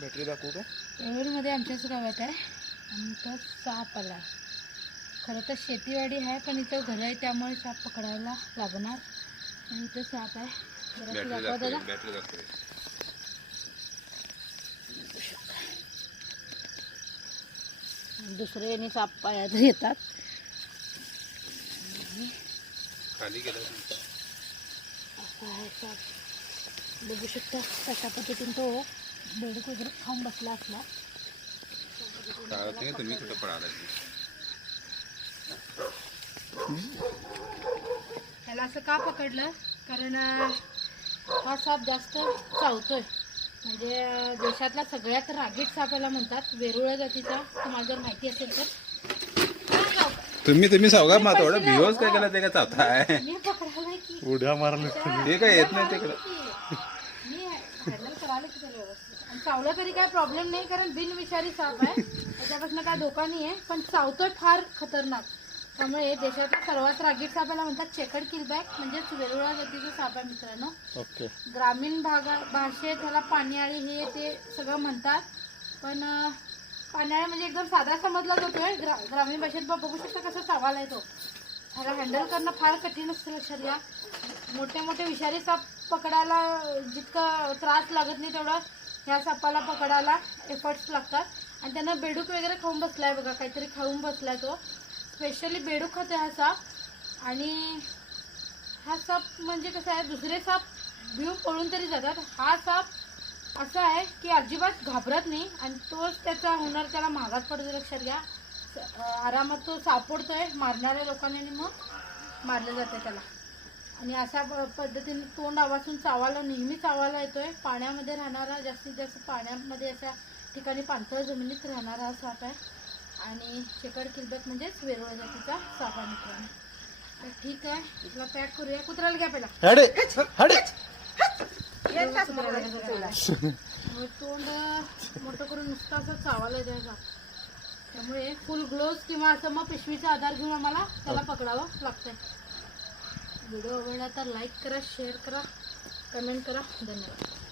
Battery दाखवू का? आमच्याच गावात आहे. आणि इथं साप आला खरं तर शेतीवाडी आहे पण इथं घर आहे त्यामुळे साप पकडायला लागणार. आणि इथं साप आहे. जरा दाखवा दादा बॅटरी दाखवू दुसरे यांनी साप पायात येतात. खाली गेला असं आहे साप. बघू शकता कशा पद्धतीने तो बेडूक वगैरे खाऊन बसला असला. चालत तुम्ही कुठं पळाला त्याला असं का पकडलं? कारण हा साप जास्त चावतोय. म्हणजे देशातला सगळ्यात रागीट साप याला म्हणतात वेरुळ्या जातीचा. तुम्हाला जर माहिती असेल तर. तुम्ही तुम्ही सावगा मा थोडं भिवच काय केला ते का चावता आहे मी पकडायला की. उड्या मारले ते काय येत नाही तिकडं. मी हँडल करायला की त्याला व्यवस्थित. आणि चावलं तरी काय प्रॉब्लेम नाही कारण बिनविषारी साप आहे. त्याच्यापासून काय धोका नाही आहे पण चावतोय फार खतरनाक. त्यामुळे देशातला सर्वात रागीट सापाला म्हणतात चेकड किलबॅक म्हणजेच वेरुळा जातीचा साप आहे मित्रांनो. ओके. ग्रामीण भागा भाषेत ह्याला पाण्याळी हे ते सगळं म्हणतात. पण पाण्याळी म्हणजे एकदम साधा समजला जातोय ग्रा ग्रामीण भाषेत बघ- बघू शकता कसा सवाल आहे तो. ह्याला हँडल करणं फार कठीण असतं लक्षात घ्या. मोठे मोठे विषारी साप पकडायला जितकं त्रास लागत नाही तेवढं ह्या सापाला पकडायला एफर्ट्स लागतात. आणि त्यांना बेडूक वगैरे खाऊन बसलाय बघा काहीतरी खाऊन बसलाय तो. स्पेशली बेडूक खाते हा साप. आणि हा साप म्हणजे कसं आहे दुसरे साप भिवून पळून तरी जातात. हा साप असा आहे की अजिबात घाबरत नाही आणि तोच त्याचा हुनर त्याला महागात पडतो लक्षात घ्या. आरामात तो सापडतोय मारणाऱ्या लोकांनी मग मारलं जाते त्याला. आणि अशा पद्धतीने तोंड आवाजून चावायला नेहमी चावायला येतोय. पाण्यामध्ये राहणारा जास्तीत जास्त पाण्यामध्ये अशा ठिकाणी पाणथळ जमिनीत राहणारा हा साप आहे. आणि शेकड किलबत म्हणजेच वेरुळ जातीचा साप आहे मित्रांनो. तर ठीक आहे तुला पॅक करूया. कुत्र्याला घ्या पहिला. तोंड मोठं करून नुसतं असं चावायला द्यायचा त्यामुळे फुल ग्लोव्ज किंवा असं मग पिशवीचा आधार घेऊन आम्हाला त्याला पकडावं लागतंय. व्हिडिओ आवडला तर लाईक करा शेअर करा कमेंट करा. धन्यवाद.